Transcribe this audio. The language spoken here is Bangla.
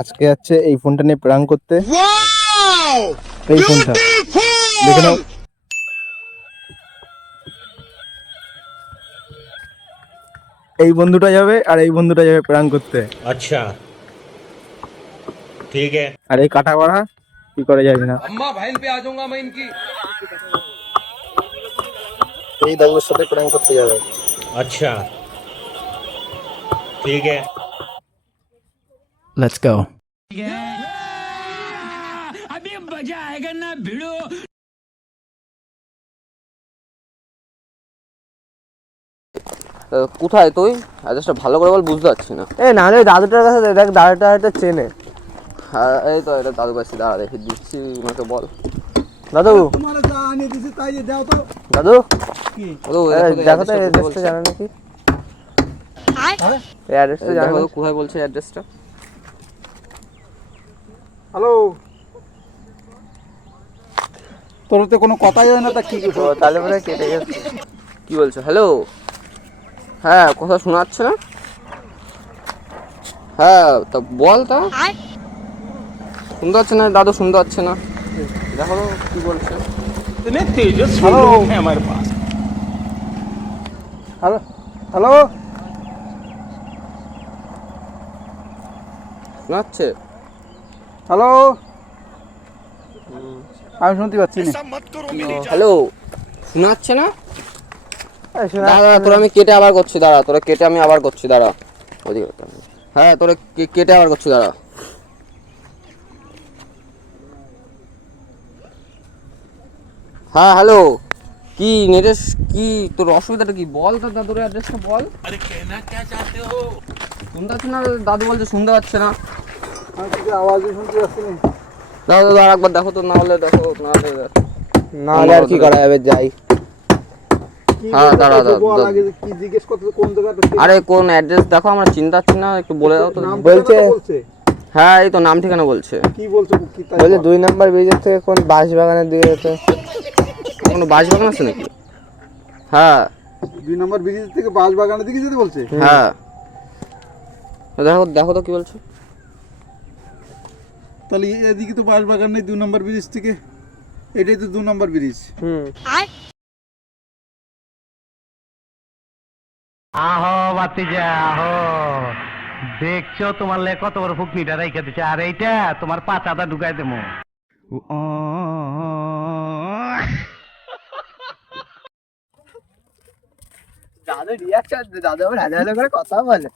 আজকে যাচ্ছে এই ফোনটা নিয়ে প্র্যাঙ্ক করতে। এই ফোনটা দেখে নাও। এই বন্ধুটা যাবে আর এই বন্ধুটা যাবে প্র্যাঙ্ক করতে। अच्छा ठीक है। আর এই কাটা বাড়া কি করে যাবে না। अम्मा बहन पे आ जाऊंगा मैं इनकी। এই দাদুর সাথে প্র্যাঙ্ক করতে যাবে। अच्छा ठीक है। Let's go. কোথায় তুই? অ্যাড্রেসটা ভালো করে বল, বুঝতে পারছি না। এ না রে, দাদুটার কাছে দেখ, দাদুটা হয়তো চেনে। হ্যাঁ এই তো, এটা দাদু কাছে দাঁড়া, দেখে দিচ্ছি ওনাকে, বল। দাদু দাদু দাদু, দেখো তো অ্যাড্রেসটা জানো নাকি? এই অ্যাড্রেসটা জানো? দেখো কোথায় বলছে অ্যাড্রেসটা। হ্যালো, তোর তো কোনো কথাই হয় না, তা কি ও, তাহলে পরে কেটে গেছে। কি বলছো? হ্যালো, হ্যাঁ কথা শোনা যাচ্ছে না। হ্যাঁ তা বল, তা শুনতে পাচ্ছে না দাদু, শুনতে পাচ্ছে না। দেখো কি বলছে। হ্যালো হ্যালো হ্যালো, শোনা যাচ্ছে? হ্যালো, আমি শুনতে পাচ্ছি না। হ্যালো, শোনা যাচ্ছে না? এই শোনা দাঁড়া, তোরা আমি কেটে আবার করছি, দাঁড়া, তোরা কেটে আমি আবার করছি, দাঁড়া। ওদিকে হ্যাঁ, তোরা কেটে আবার করছি, দাঁড়া। হ্যাঁ হ্যালো, কি নেটের কি তোর অসুবিধাটা কি বল, তো দাদুর অ্যাড্রেসটা বল। শুনতে পাচ্ছে না? দাদু বলছে শুনতে পাচ্ছে না। আমি কিছু আওয়াজই শুনতে পাচ্ছি না। দাদু আর একবার দেখো তো, না হলে দেখো, না হলে না হলে আর কি করা যাবে, যাই। কি হ্যাঁ, বলতে দাঁড়া, চাইছো দাঁড়া, বল, দাঁড়া। আগে কোন জিজ্ঞেস করতে, কোন জায়গাটা? আরে কোন অ্যাড্রেস দেখো, আমরা চিন্তা পাচ্ছি না, একটু বলে দাও তো। নাম বলছে। ঠিকানা তো বলছে। হ্যাঁ এই তো নাম ঠিকানা বলছে। কি বলছো কি তাই বলছে বল। 2 নম্বর ব্রিজের থেকে কোন বাঁশবাগানের দিকে যেতে। কোনো বাসবাগান আছে নাকি? হ্যাঁ 2 নম্বর ব্রিজ থেকে বাঁশবাগানের দিকে যেতে বলছে। হ্যাঁ, দেখো দেখো তো কি বলছে। তাহলে এদিকে তো বাঁশবাগান নেই, 2 নম্বর ব্রিজ থেকে। এটাই তো 2 নম্বর ব্রিজ। আহো বাতিজা আহো, দেখছো তোমার লে কত বড় ফুকনিটা রাইখা দিছে, আর এইটা তোমার পাচাটা ঢুকাই দেবো। দাদু রিয়াকশন, দাদু আবার হাজার হাজার করে কথা বলে।